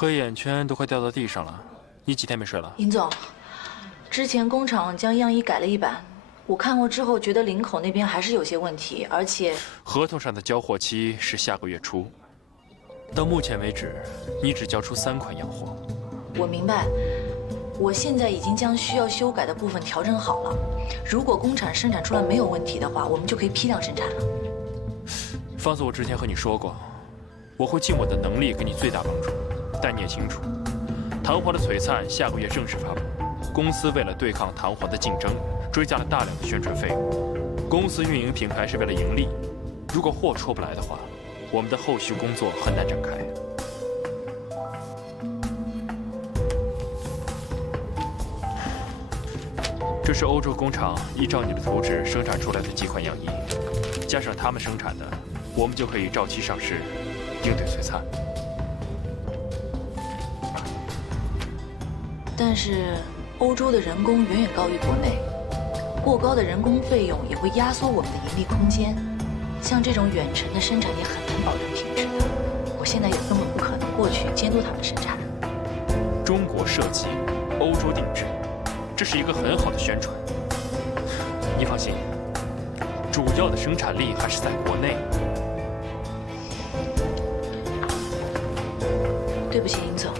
黑眼圈都快掉到地上了，你几天没睡了？尹总，之前工厂将样衣改了一版，我看过之后觉得林口那边还是有些问题，而且合同上的交货期是下个月初，到目前为止，你只交出3款样货。我明白，我现在已经将需要修改的部分调整好了。如果工厂生产出来没有问题的话，我们就可以批量生产了。方子，我之前和你说过，我会尽我的能力给你最大帮助。但你也清楚，弹簧的璀璨下个月正式发布。公司为了对抗弹簧的竞争，追加了大量的宣传费用。公司运营品牌是为了盈利，如果货出不来的话，我们的后续工作很难展开。这是欧洲工厂依照你的图纸生产出来的几款样衣，加上他们生产的，我们就可以照期上市，应对璀璨。但是欧洲的人工远远高于国内，过高的人工费用也会压缩我们的盈利空间。像这种远程的生产也很难保证品质的。我现在也根本不可能过去监督他们生产。中国设计，欧洲定制，这是一个很好的宣传。你放心，主要的生产力还是在国内。对不起，尹总，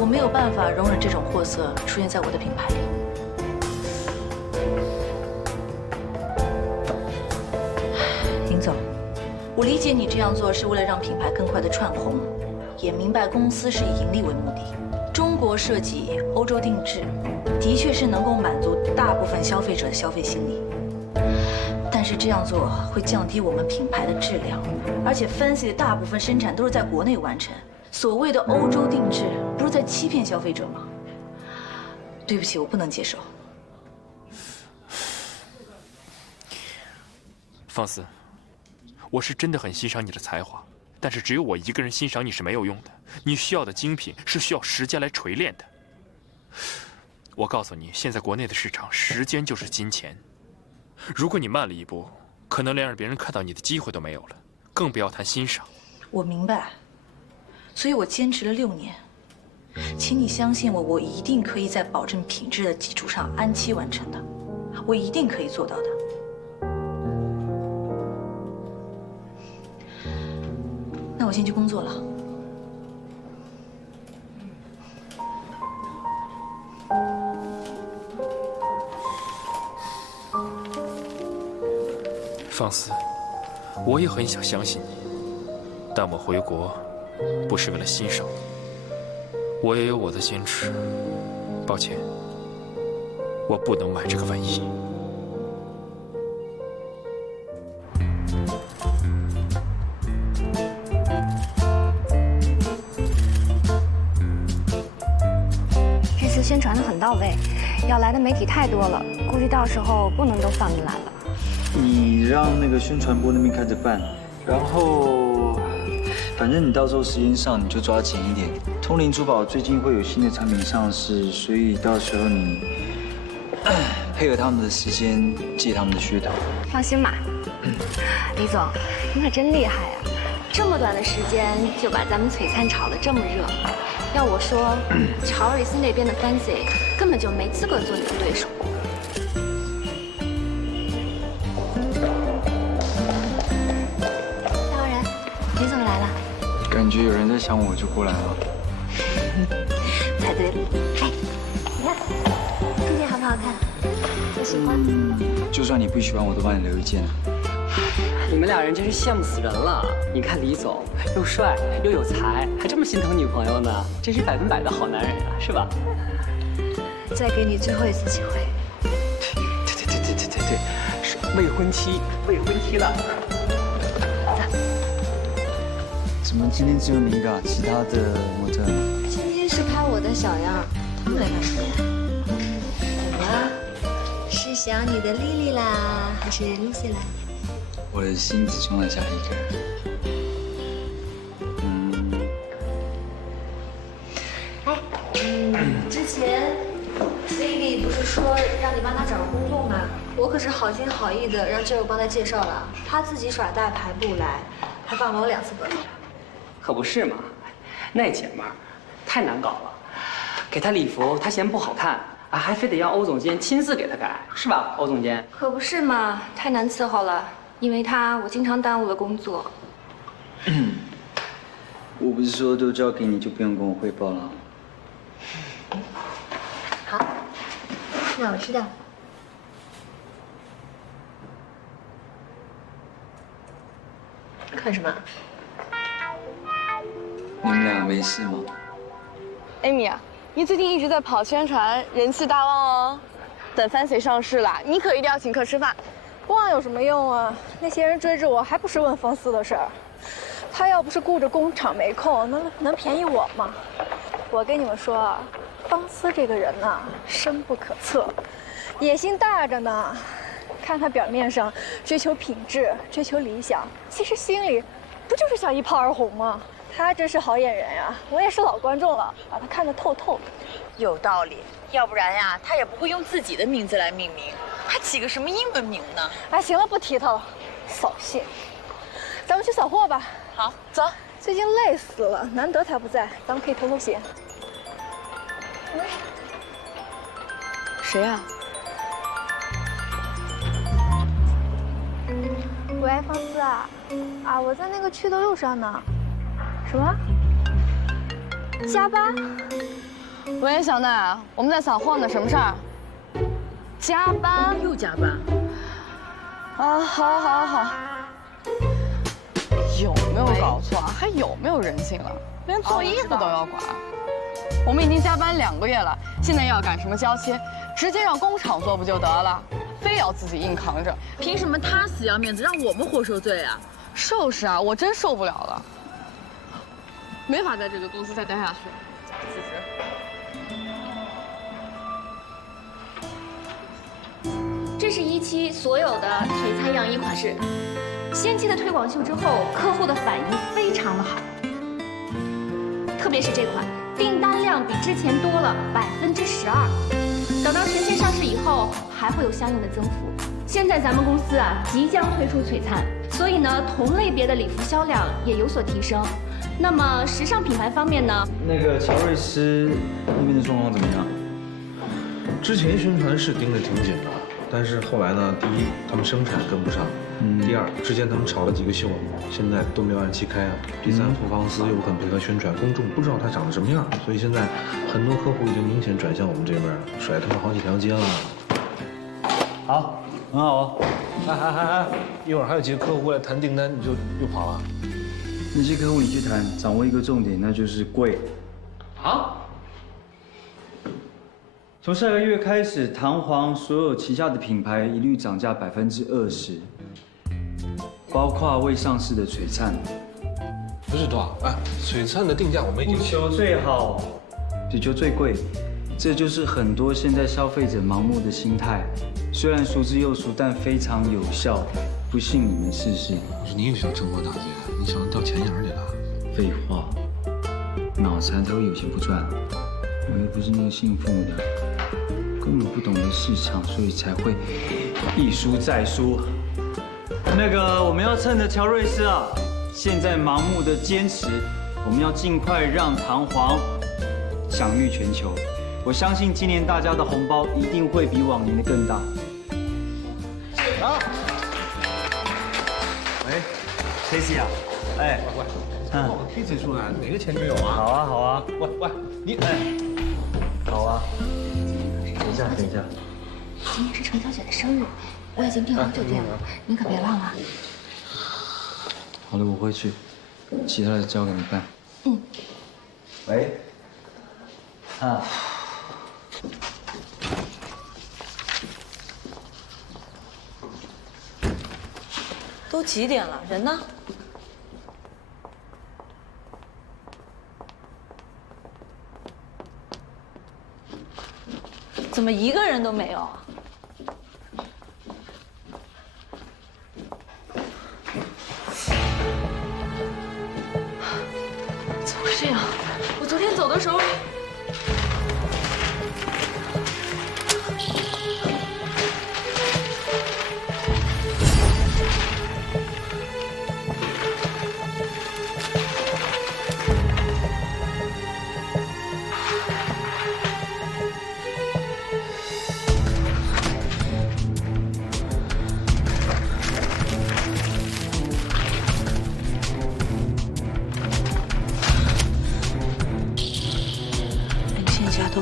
我没有办法容忍这种货色出现在我的品牌里。尹总，我理解你这样做是为了让品牌更快的窜红，也明白公司是以盈利为目的。中国设计，欧洲定制，的确是能够满足大部分消费者的消费心理。但是这样做会降低我们品牌的质量，而且 Fancy 的大部分生产都是在国内完成。所谓的欧洲定制，不是在欺骗消费者吗？对不起，我不能接受。放肆，我是真的很欣赏你的才华，但是只有我一个人欣赏你是没有用的。你需要的精品是需要时间来锤炼的。我告诉你，现在国内的市场，时间就是金钱。如果你慢了一步，可能连让别人看到你的机会都没有了，更不要谈欣赏。我明白。所以我坚持了6年，请你相信我，我一定可以在保证品质的基础上按期完成的，我一定可以做到的。那我先去工作了。放肆，我也很想相信你，但我回国不是为了欣赏你，我也有我的坚持。抱歉，我不能买这个外衣。这次宣传的很到位，要来的媒体太多了，估计到时候不能都放进来了。你让那个宣传部那边开着办，然后反正你到时候时间上你就抓紧一点。通灵珠宝最近会有新的产品上市，所以到时候你配合他们的时间，借他们的噱头。放心吧，李总，你可真厉害呀！这么短的时间就把咱们璀璨炒得这么热。要我说，乔瑞斯那边的 Fancy 根本就没资格做你的对手。大老人，李总来了。感觉有人在想我，就过来了。猜对了。哎，你看这件好不好看？我喜欢。就算你不喜欢，我都帮你留一件。你们俩人真是羡慕死人了！你看李总又帅又有才，还这么心疼女朋友呢，真是100%的好男人啊，是吧？再给你最后一次机会。对，是未婚妻了。怎么今天只有你一个啊？其他的模特？今天是拍我的小样，他们来干什么呀？怎么？是想你的莉莉啦，还是Lucy啦？我的心只装得下一个人。之前 Cindy 不是说让你帮他找个工作吗？我可是好心好意的让Joe帮他介绍了，他自己耍大牌不来，还放了我2次本。可不是嘛，那姐们儿太难搞了，给她礼服她嫌不好看啊，还非得让欧总监亲自给她改，是吧，欧总监？可不是嘛，太难伺候了。因为他，我经常耽误了工作。我不是说都交给你就不用跟我汇报了？好，那我知道。看什么？你们俩没事吗？艾米啊，你最近一直在跑宣传，人气大旺哦。等 Fancy 上市了，你可一定要请客吃饭。旺有什么用啊？那些人追着我，还不是问方思的事儿。他要不是顾着工厂没空，能便宜我吗？我跟你们说啊，方思这个人呐，深不可测，野心大着呢。看他表面上追求品质、追求理想，其实心里不就是想一炮而红吗？他真是好眼缘呀！我也是老观众了，把他看得透透的。有道理，要不然呀，他也不会用自己的名字来命名，还起个什么英文名呢？哎，行了，不提他了，扫兴。咱们去扫货吧。好，走。最近累死了，难得他不在，咱们可以偷偷闲。谁呀？喂，方思啊，我在那个祛痘路上呢。什么？加班？喂，小奈，我们在扫货呢，什么事儿？加班？又加班？啊，好。有没有搞错啊？还有没有人性了？连做衣服都要管。我们已经加班2个月了，现在又要赶什么交切，直接让工厂做不就得了？非要自己硬扛着，凭什么他死要面子，让我们活受罪啊？就是啊，我真受不了了，没法在这个公司再待下去，辞职。这是1期所有的璀璨样衣款式，先期的推广秀之后，客户的反应非常的好，特别是这款，订单量比之前多了12%。等到全线上市以后，还会有相应的增幅。现在咱们公司啊，即将推出璀璨，所以呢，同类别的礼服销量也有所提升。那么时尚品牌方面呢？那个乔瑞斯那边的状况怎么样？之前宣传是盯得挺紧的，但是后来呢，第一，他们生产跟不上；第二，之前他们炒了几个秀，现在都没有按期开啊；第三，傅方思又不肯配合宣传，公众不知道他长得什么样，所以现在很多客户已经明显转向我们这边，甩他们好几条街了。好，很好哦。哎，一会儿还有几个客户过来谈订单，你就又跑了？那些客户你去谈，掌握一个重点，那就是贵。好。从下个月开始，弹簧所有旗下的品牌一律涨价20%，包括未上市的璀璨。不是多少？哎，璀璨的定价我们已经不求最好，只求最贵，这就是很多现在消费者盲目的心态。虽然俗之又俗，但非常有效。不信你们试试。不是你也想趁火打劫？你想掉钱眼里了？废话，脑残才会有钱不赚。我又不是那个姓傅的，根本不懂得市场，所以才会一输再输。那个我们要趁着乔瑞斯啊，现在盲目的坚持，我们要尽快让弹簧享誉全球。我相信今年大家的红包一定会比往年的更大。好，喂 ，Casey 啊，哎，喂，我们 Casey 出来，哪个前女友啊？好啊，好啊。喂，你哎，好啊。等一下。今天是程小姐的生日，我已经订好酒店了，你可别忘了。好的，我会去，其他的交给你办。喂。都几点了？人呢？怎么一个人都没有啊？怎么会这样？我昨天走的时候。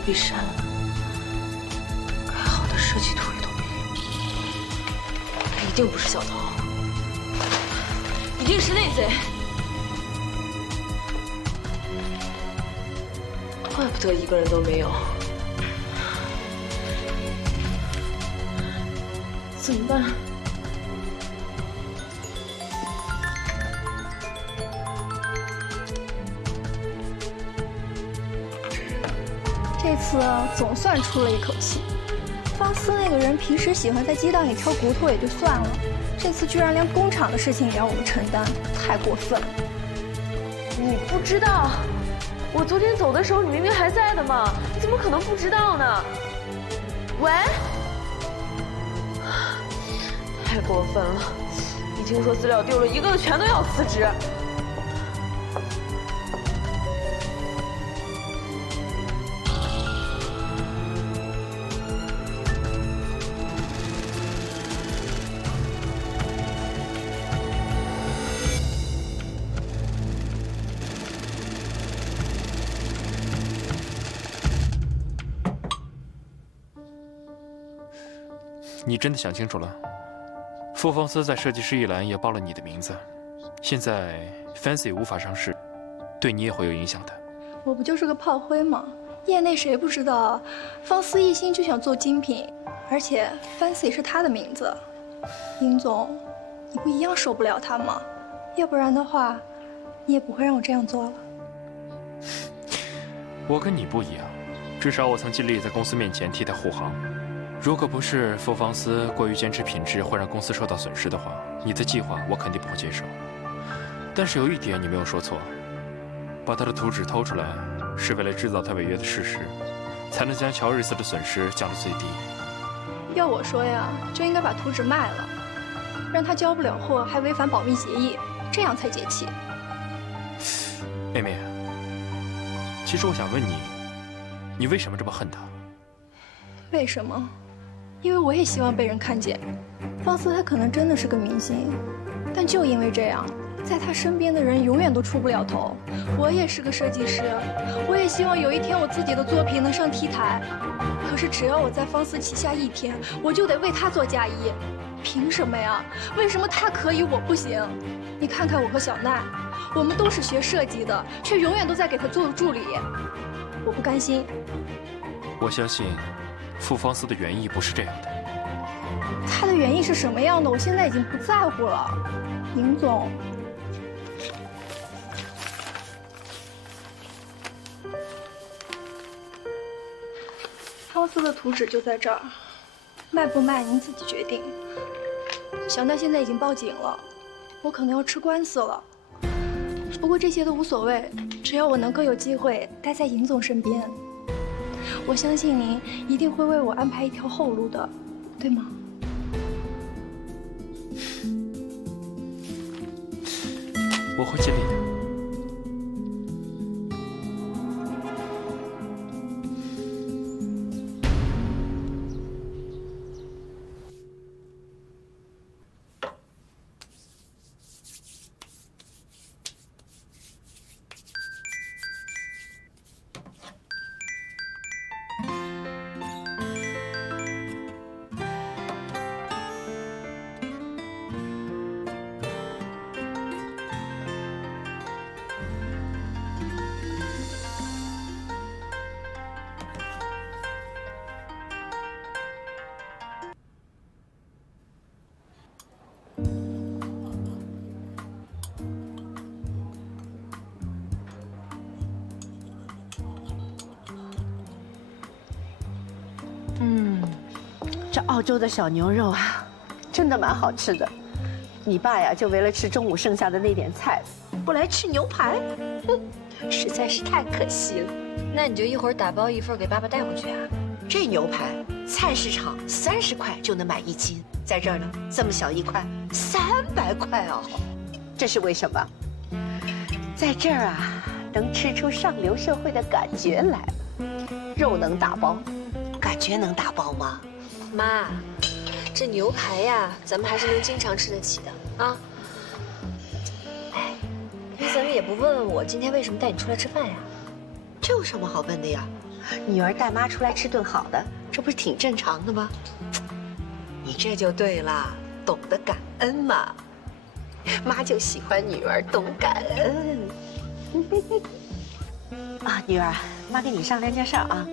被删了，该好的设计图也都没有。他一定不是小桃，一定是内贼。怪不得一个人都没有。怎么办？这次总算出了一口气。方思那个人平时喜欢在鸡蛋里挑骨头也就算了，这次居然连工厂的事情也要我们承担，太过分了。你不知道？我昨天走的时候，你明明还在的嘛，你怎么可能不知道呢？喂，太过分了！一听说资料丢了，一个个全都要辞职。你真的想清楚了？傅方思在设计师一栏也报了你的名字，现在 Fancy 无法上市，对你也会有影响的。我不就是个炮灰吗？业内谁不知道，方思一心就想做精品，而且 Fancy 是他的名字。殷总，你不一样受不了他吗？要不然的话，你也不会让我这样做了。我跟你不一样，至少我曾尽力在公司面前替他护航。如果不是傅方思过于坚持品质会让公司受到损失的话，你的计划我肯定不会接受。但是有一点你没有说错，把他的图纸偷出来，是为了制造他违约的事实，才能将乔瑞斯的损失降到最低。要我说呀，就应该把图纸卖了，让他交不了货，还违反保密协议，这样才解气。妹妹，其实我想问你，你为什么这么恨他？为什么？因为我也希望被人看见。方思他可能真的是个明星，但就因为这样，在他身边的人永远都出不了头。我也是个设计师，我也希望有一天我自己的作品能上 T 台。可是只要我在方思旗下一天，我就得为他做嫁衣。凭什么呀？为什么他可以，我不行？你看看我和小奈，我们都是学设计的，却永远都在给他做助理。我不甘心。我相信傅方思的原意不是这样的。他的原意是什么样的，我现在已经不在乎了。宁总，方思的图纸就在这儿，卖不卖您自己决定。小奈现在已经报警了，我可能要吃官司了。不过这些都无所谓，只要我能够有机会待在尹总身边，我相信您一定会为我安排一条后路的，对吗？我会尽力的。这澳洲的小牛肉啊，真的蛮好吃的。你爸呀，就为了吃中午剩下的那点菜，不来吃牛排，实在是太可惜了。那你就一会儿打包一份给爸爸带回去啊。这牛排菜市场30块就能买1斤，在这儿呢，这么小一块300块哦。这是为什么？在这儿啊，能吃出上流社会的感觉来。肉能打包，感觉能打包吗？妈，这牛排呀，咱们还是能经常吃得起的啊。哎，你怎么也不问问我今天为什么带你出来吃饭呀？这有什么好问的呀？女儿带妈出来吃顿好的，这不是挺正常的吗？你这就对了，懂得感恩嘛。妈就喜欢女儿懂感恩。啊，女儿，妈跟你商量件事儿啊。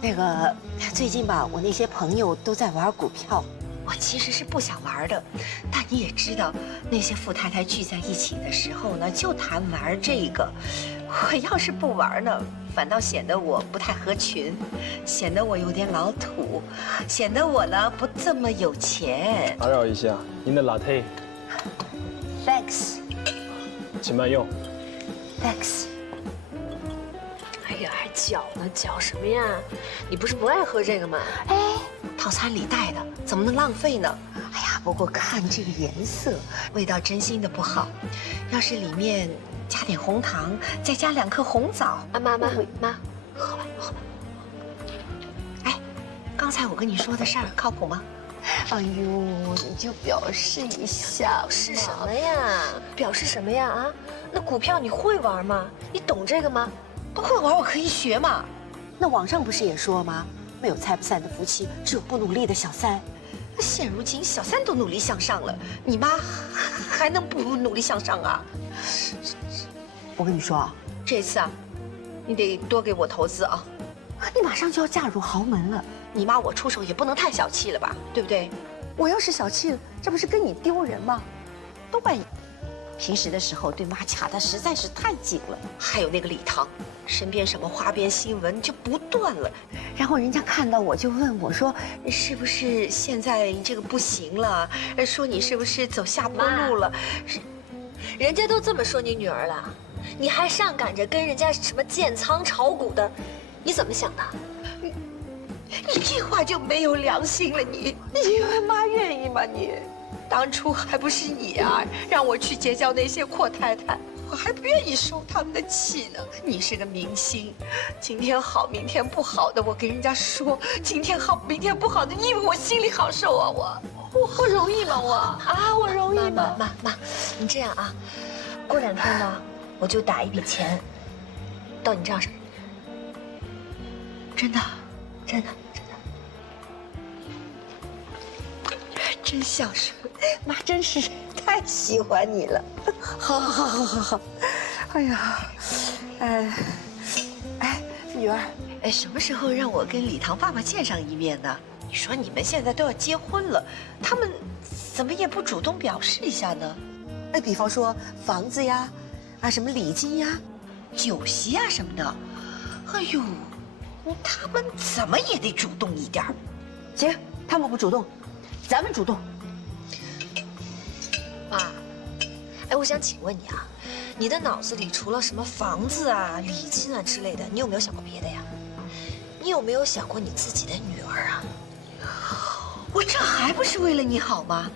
那个，最近吧，我那些朋友都在玩股票，我其实是不想玩的，但你也知道，那些富太太聚在一起的时候呢，就谈玩这个。我要是不玩呢，反倒显得我不太合群，显得我有点老土，显得我呢不这么有钱。打扰一下，您的 latte， Thanks， 请慢用。Thanks。哎呀，还搅呢，搅什么呀？你不是不爱喝这个吗？哎，套餐里带的，怎么能浪费呢？哎呀，不过看这个颜色，味道真心的不好。要是里面加点红糖，再加2颗红枣。啊，妈，喝吧，喝吧。哎，刚才我跟你说的事儿靠谱吗？哎呦，你就表示一下。表示什么呀？表示什么呀？啊，那股票你会玩吗？你懂这个吗？不会玩我可以学嘛。那网上不是也说吗？没有拆不散的夫妻，只有不努力的小三。现如今小三都努力向上了，你妈还能不努力向上啊？我跟你说啊，这次啊，你得多给我投资啊！你马上就要嫁入豪门了，你妈我出手也不能太小气了吧，对不对？我要是小气了，这不是跟你丢人吗？都怪你，平时的时候对妈卡得实在是太紧了。还有那个礼堂，身边什么花边新闻就不断了，然后人家看到我就问我说，是不是现在这个不行了？说你是不是走下坡路了？人家都这么说你女儿了，你还上赶着跟人家什么建仓炒股的，你怎么想的？一句话就没有良心了你以为妈愿意吗你？当初还不是你啊，让我去结交那些阔太太，我还不愿意受他们的气呢。你是个明星，今天好明天不好的，我跟人家说，今天好明天不好的，你以为我心里好受啊？我容易吗我容易吗？妈，你这样啊，过2天呢，我就打一笔钱到你账上。真的，真孝顺，妈真是太喜欢你了。好，哎呀，女儿，什么时候让我跟礼堂爸爸见上一面呢？你说你们现在都要结婚了，他们怎么也不主动表示一下呢？比方说房子呀，什么礼金呀、酒席呀什么的。哎呦，他们怎么也得主动一点。行，他们不主动，咱们主动。妈，我想请问你啊，你的脑子里除了什么房子啊、礼金啊之类的，你有没有想过别的呀？你有没有想过你自己的女儿啊？我这还不是为了你好吗？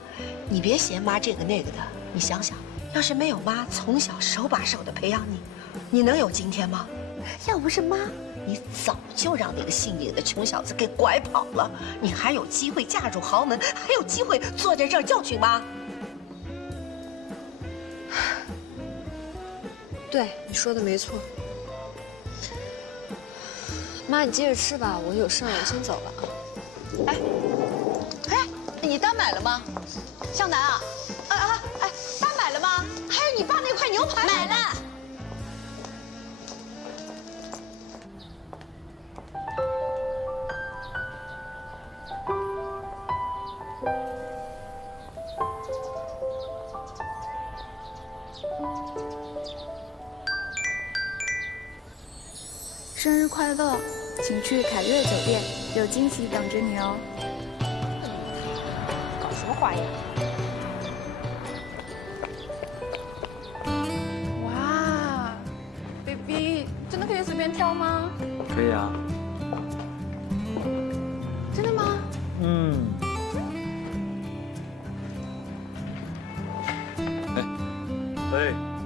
你别嫌妈这个那个的，你想想，要是没有妈从小手把手的培养你，你能有今天吗？要不是妈，你早就让那个姓李的穷小子给拐跑了，你还有机会嫁入豪门，还有机会坐在这儿教训妈。对，你说的没错。妈，你接着吃吧，我有事儿，我先走了啊。你单买了吗？向南啊，单买了吗？还有你爸那块牛排买了。生日快乐，请去凯悦酒店，有惊喜等着你哦。搞什么花样？哇 ，baby， 真的可以随便挑吗？可以啊。真的吗？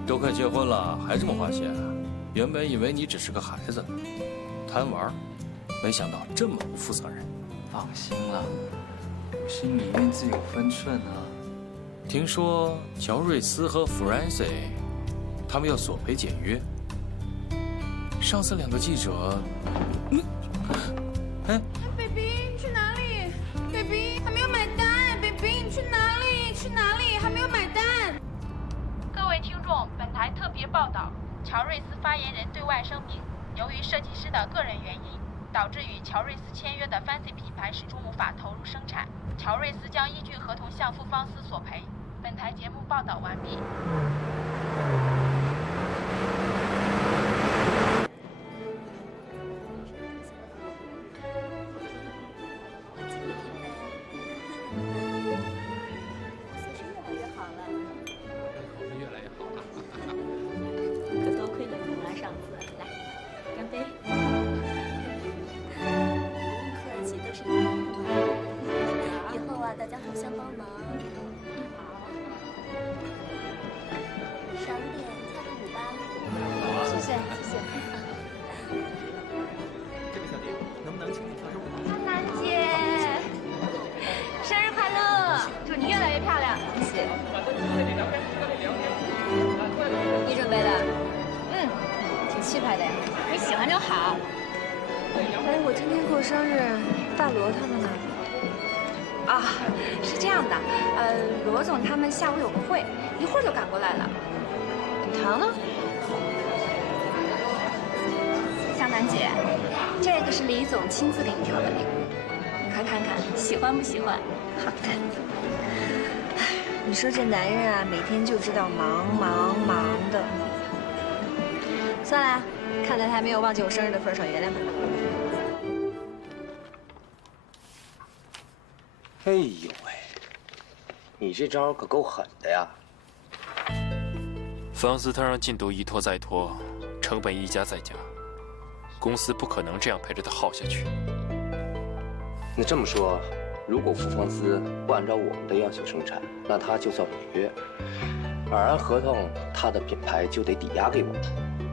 都快结婚了，还这么花钱？原本以为你只是个孩子，贪玩，没想到这么不负责任。放心了，我心里面自有分寸啊。听说乔瑞斯和弗兰西，他们要索赔解约。上次2个记者哎 ，baby， 你去哪里 ？baby， 还没有买单 ，baby， 你去哪里？去哪里？还没有买单。各位听众，本台特别报道：乔瑞斯发言人对外声明，由于设计师的个人原因，导致与乔瑞斯签约的 Fancy 品牌始终无法投入生产。乔瑞斯将依据合同向富方斯索赔。本台节目报道完毕。越来越好了。可多亏了你啊，上次来，干杯。不用客气，都是你们以后啊，大家互相帮忙。赏脸跳个舞吧。谢谢谢谢。这位小姐，能不能请你跳支舞？江南姐，生日快乐！祝你越来越漂亮。谢谢。你准备的？挺气派的呀。你喜欢就好。哎，我今天过生日，大罗他们呢？啊，是这样的，罗总他们下午有个会，一会儿就赶过来了。糖呢？向南姐，这个是李总亲自给你挑的礼物，你快看看，喜欢不喜欢？好的。你说这男人啊，每天就知道忙忙忙的。算了，看在他没有忘记我生日的份上，原谅他。哎呦喂，你这招可够狠的呀！方斯他让进度一拖再拖，成本一加再加，公司不可能这样陪着他耗下去。那这么说，如果富方斯不按照我们的要求生产，那他就算违约，而按合同，他的品牌就得抵押给我们，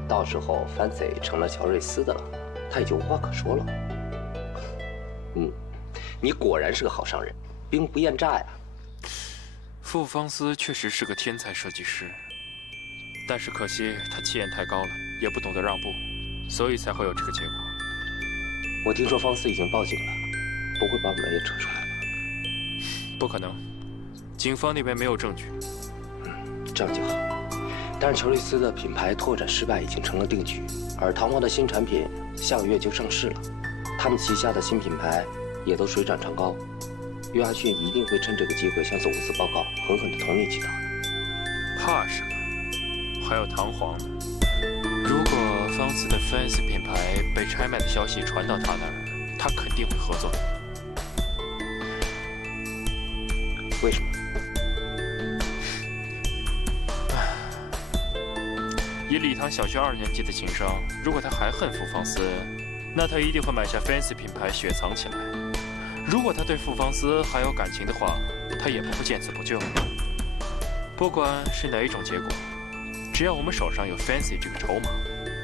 到时候 Fancy 成了乔瑞斯的了，他也就无话可说了。你果然是个好商人，兵不厌诈呀。富方斯确实是个天才设计师，但是可惜他气焰太高了，也不懂得让步，所以才会有这个结果。我听说方斯已经报警了，不会把我们也扯出来吧？不可能，警方那边没有证据。这样就好。但是乔瑞斯的品牌拓展失败已经成了定局，而唐华的新产品下个月就上市了，他们旗下的新品牌也都水涨船高。约翰逊一定会趁这个机会向总公司报告，狠狠地捅你几刀的。怕什么？还有弹簧呢。如果方斯的 Fancy 品牌被拆卖的消息传到他那儿，他肯定会合作。为什么？以礼堂小学2年级的情商，如果他还恨富方斯，那他一定会买下 Fancy 品牌雪藏起来。如果他对富方斯还有感情的话，他也不会见死不救。不管是哪一种结果，只要我们手上有 Fancy 这个筹码，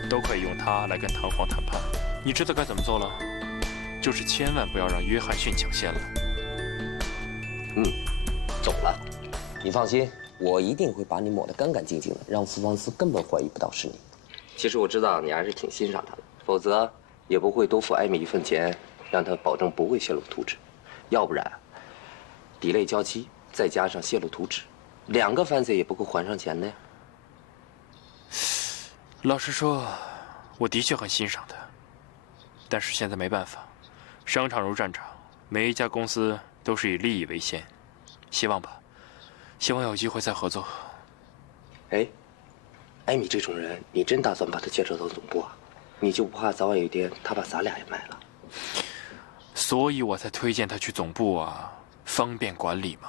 都可以用它来跟弹簧谈判。你知道该怎么做了？就是千万不要让约翰逊抢先了。走了。你放心，我一定会把你抹得干干净净的，让富方斯根本怀疑不到是你。其实我知道你还是挺欣赏他的，否则也不会多付艾米1份钱，让他保证不会泄露图纸。要不然，delay交期再加上泄露图纸，2个Fancy也不够还上钱的呀。老实说，我的确很欣赏他，但是现在没办法，商场如战场，每一家公司都是以利益为先。希望吧，希望有机会再合作。哎，艾米这种人，你真打算把他介绍到总部啊？你就不怕早晚有一天他把咱俩也卖了？所以我才推荐他去总部啊，方便管理嘛。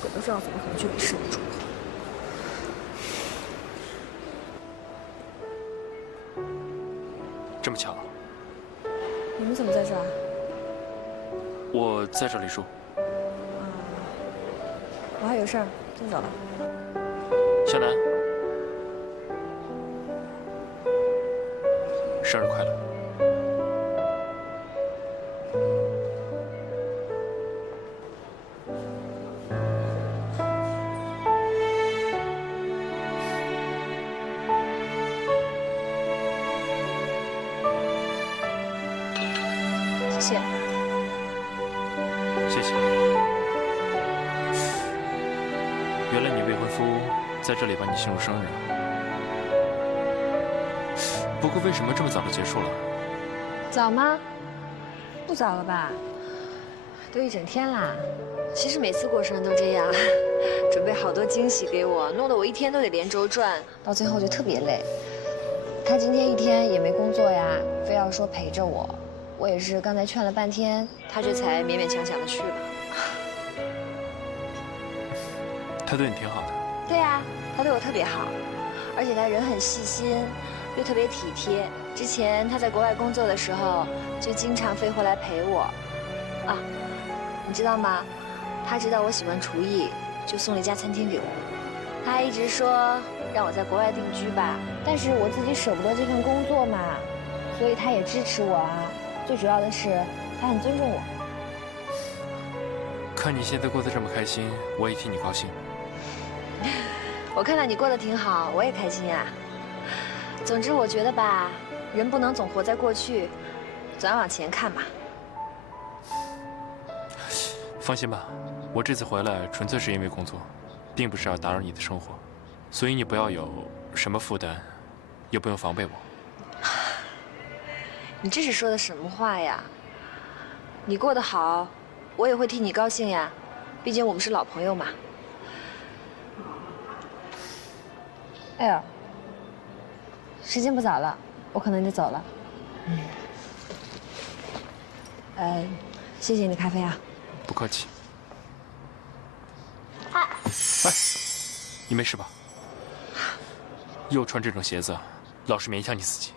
鬼都知道怎么可能去理事务处。这么巧，你们怎么在这儿？我在这里住。我还有事儿，先走了。向南，生日快乐！谢谢。原来你未婚夫在这里帮你庆祝生日。不过为什么这么早就结束了？早吗？不早了吧？都一整天啦。其实每次过生日都这样，准备好多惊喜给我，弄得我一天都得连轴转，到最后就特别累。他今天一天也没工作呀，非要说陪着我。我也是刚才劝了半天，他这才勉勉强强的去了。他对你挺好的。对呀，他对我特别好，而且他人很细心，又特别体贴。之前他在国外工作的时候，就经常飞回来陪我。啊，你知道吗？他知道我喜欢厨艺，就送了一家餐厅给我。他还一直说让我在国外定居吧，但是我自己舍不得这份工作嘛，所以他也支持我啊。最主要的是，他很尊重我。看你现在过得这么开心，我也替你高兴。我看到你过得挺好，我也开心呀。总之，我觉得吧，人不能总活在过去，总要往前看嘛。放心吧，我这次回来纯粹是因为工作，并不是要打扰你的生活，所以你不要有什么负担，也不用防备我。你这是说的什么话呀？你过得好，我也会替你高兴呀，毕竟我们是老朋友嘛。哎呦，时间不早了，我可能得走了。谢谢你的咖啡啊。不客气。哎，你没事吧？又穿这种鞋子，老是勉强你自己。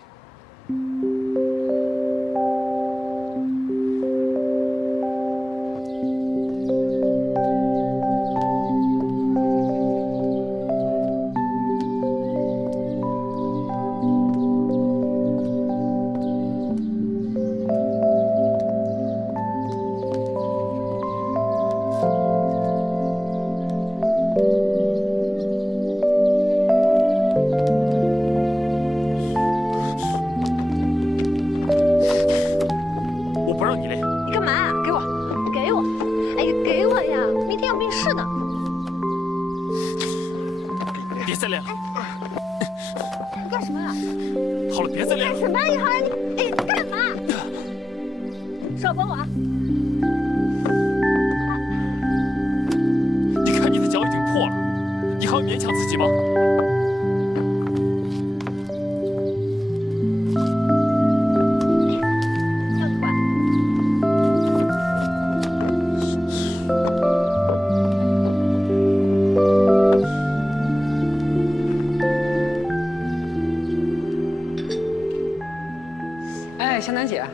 香楠姐，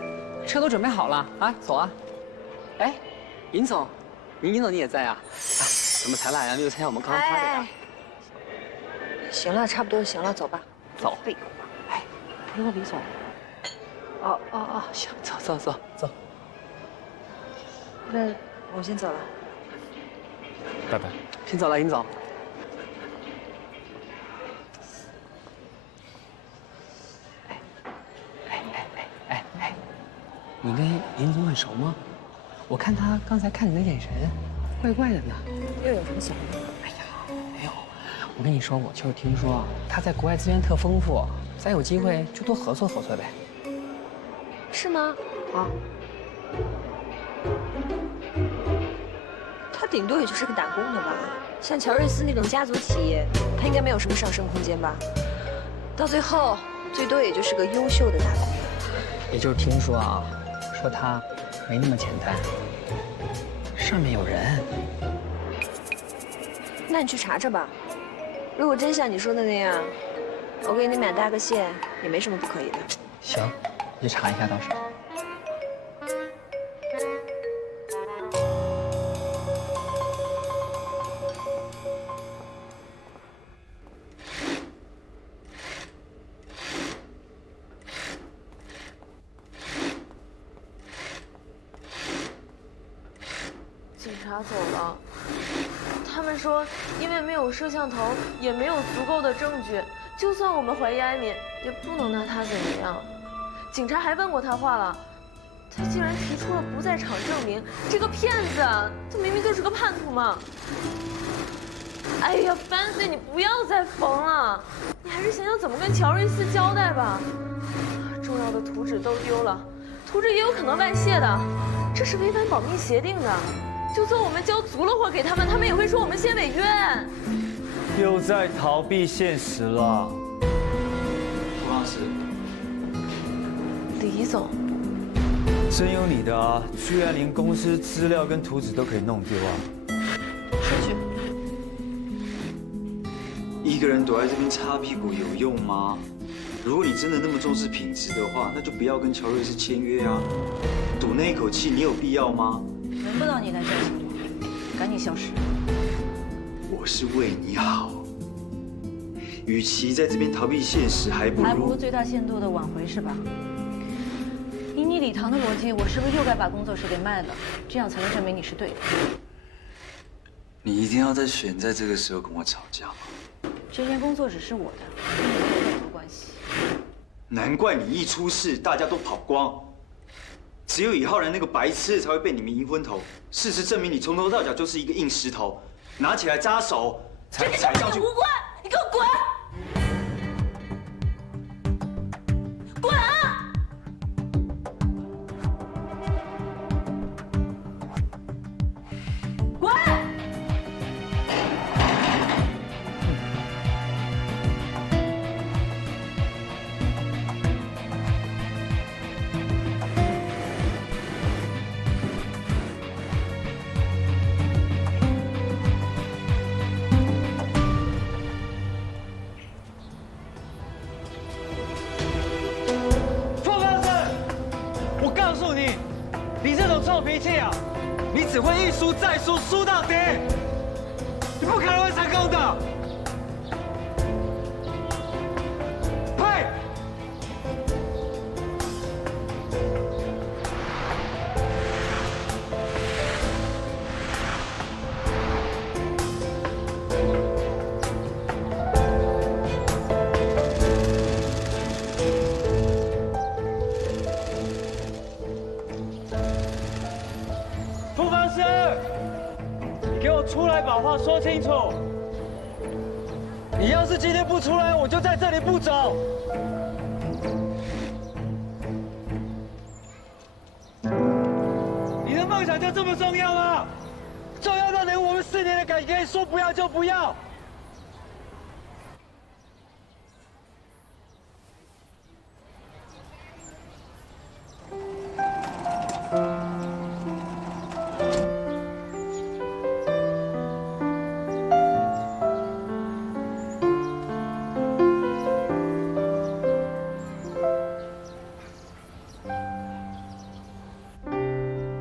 车都准备好了啊，走啊！哎，尹总，尹总你也在啊？怎么才来呀？没有参加我们刚刚 party 啊？行了，差不多就行了，走吧。走。哎，不是李总。哦，行，走。那我先走了。拜拜。先走了，尹总。你跟尹总很熟吗？我看他刚才看你的眼神，怪怪的呢。又有什么想法？哎呀，没有。我跟你说，我就是听说他在国外资源特丰富，咱有机会就多合作合作呗。是吗？啊。他顶多也就是个打工的吧。像乔瑞斯那种家族企业，他应该没有什么上升空间吧？到最后，最多也就是个优秀的打工。也就是听说啊。说他没那么简单，上面有人。那你去查查吧。如果真像你说的那样，我给你们俩搭个线，也没什么不可以的。行，你查一下到时候。警察走了，他们说，因为没有摄像头，也没有足够的证据，就算我们怀疑艾米，也不能拿他怎么样。警察还问过他话了，他竟然提出了不在场证明，这个骗子啊，他明明就是个叛徒嘛！哎呀，Fancy，你不要再缝了，你还是想想怎么跟乔瑞斯交代吧。重要的图纸都丢了，图纸也有可能外泄的，这是违反保密协定的。就算我们交足了货给他们，他们也会说我们先违约。又在逃避现实了。副方师，李总，真有你的啊！居然连公司资料跟图纸都可以弄丢啊！出去。一个人躲在这边擦屁股有用吗？如果你真的那么重视品质的话，那就不要跟乔瑞斯签约啊！赌那一口气，你有必要吗？轮不到你来教训我，赶紧消失。我是为你好，与其在这边逃避现实，还不如最大限度的挽回，是吧？以你礼堂的逻辑，我是不是又该把工作室给卖了？这样才能证明你是对的。你一定要选在这个时候跟我吵架吗？这间工作只是我的，跟你没有任何关系。难怪你一出事，大家都跑光。只有以浩然那个白痴才会被你们赢昏头。事实证明，你从头到脚就是一个硬石头，拿起来扎手，才踩上去。无关，你给我滚！滚啊！滚！臭脾气啊！你只会一输再输，输到底，你不可能会成功的。呸！副方师，给我出来把话说清楚。你要是今天不出来，我就在这里不走。你的梦想就这么重要吗？重要到连我们4年的感情可以说不要就不要？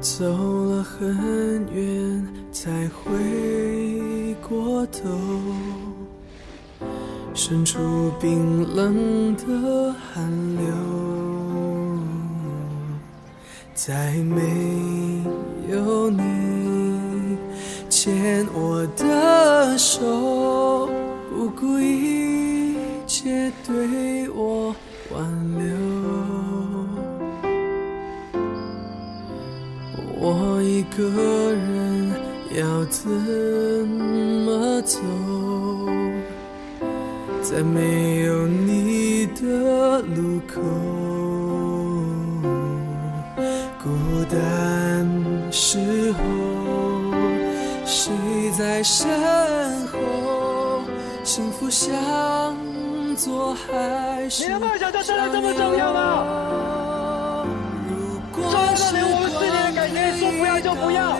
走了很远才回过头，伸出冰冷的寒流，再没有你牵我的手，不顾一切对我挽留。我一个人要怎么走？在没有你的路口，孤单时候，谁在身后？幸福向左还是？你的梦想就真的这么重要吗？重要到连我们4年的感情说不要就不要？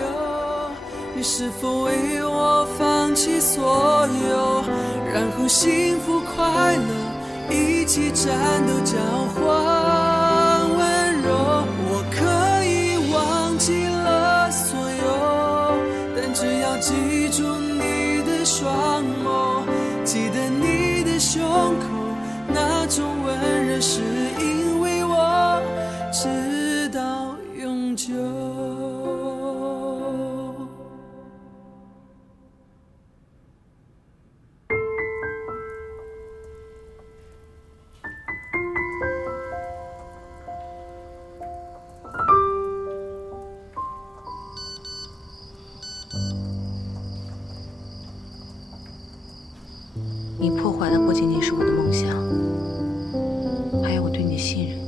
你是否为我放弃所有，然后幸福快乐一起战斗，交换温柔？我可以忘记了所有，但只要记住你的双眸，记得你的胸口，那种温热是因为我直到永久。不仅仅是我的梦想，还有我对你的信任。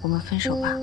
我们分手吧。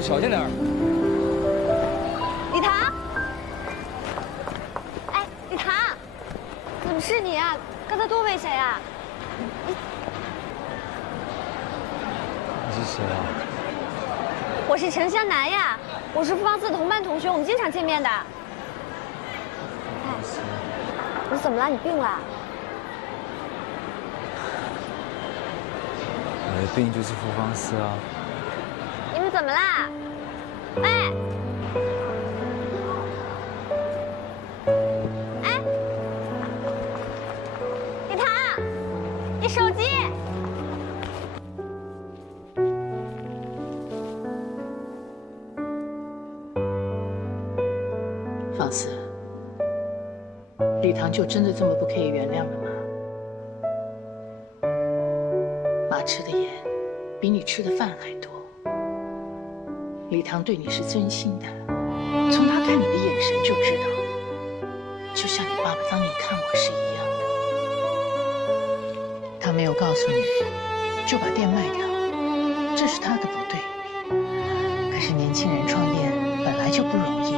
小心点儿。李唐，哎，李唐，怎么是你啊？刚才多危险呀！你是谁啊？我是陈香楠呀，我是复方4的同班同学，我们经常见面的。哎，你怎么了？你病了？我的病就是复方4啊。你们怎么啦？哎，哎，李唐，你手机。放肆！李唐就真的这么不可以原谅了吗？妈吃的盐比你吃的饭还多。李唐对你是真心的，从他看你的眼神就知道，就像你爸爸当年看我是一样的。他没有告诉你，就把店卖掉，这是他的不对。可是年轻人创业本来就不容易，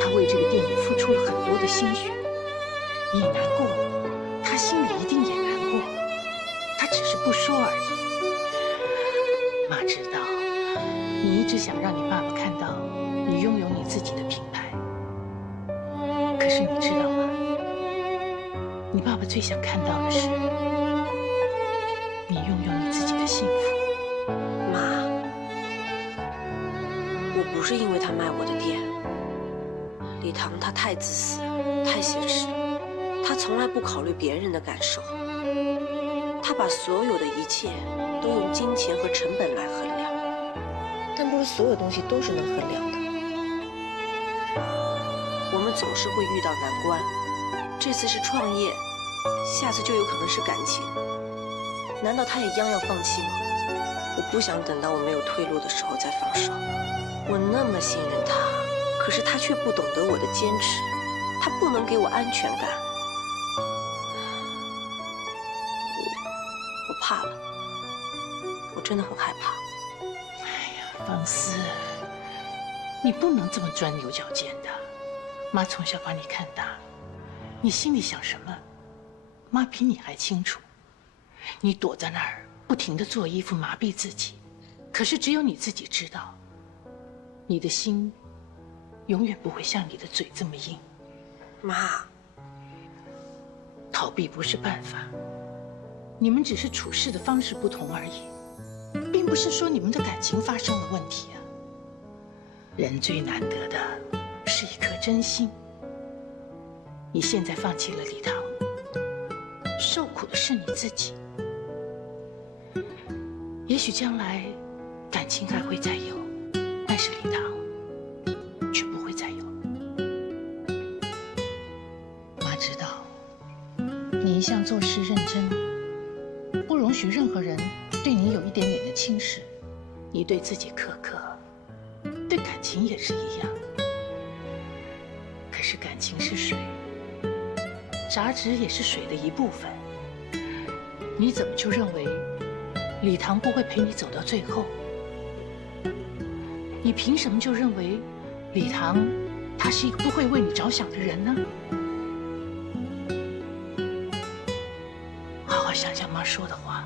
他为这个店也付出了很多的心血，你难过，他心里一定也难过，他只是不说而已。妈知道。你一直想让你爸爸看到你拥有你自己的品牌，可是你知道吗？你爸爸最想看到的是你拥有你自己的幸福。妈，我不是因为他卖我的店。李唐他太自私，太挟持，他从来不考虑别人的感受，他把所有的一切都用金钱和成本来衡量。但不是所有东西都是能衡量的。我们总是会遇到难关，这次是创业，下次就有可能是感情。难道他也一样要放弃吗？我不想等到我没有退路的时候再放手。我那么信任他，可是他却不懂得我的坚持，他不能给我安全感。我怕了，我真的很害怕。放肆！你不能这么钻牛角尖的。妈从小把你看大，你心里想什么，妈比你还清楚。你躲在那儿，不停地做衣服麻痹自己，可是只有你自己知道，你的心永远不会像你的嘴这么硬。妈，逃避不是办法，你们只是处事的方式不同而已。并不是说你们的感情发生了问题啊。人最难得的是一颗真心。你现在放弃了李唐，受苦的是你自己。也许将来感情还会再有，但是李唐却不会再有了。妈知道，你一向做事认真，不容许任何人对你有一点点的轻视，你对自己苛刻，对感情也是一样。可是感情是水，杂质也是水的一部分。你怎么就认为礼堂不会陪你走到最后？你凭什么就认为礼堂他是一个不会为你着想的人呢？好好想想妈说的话。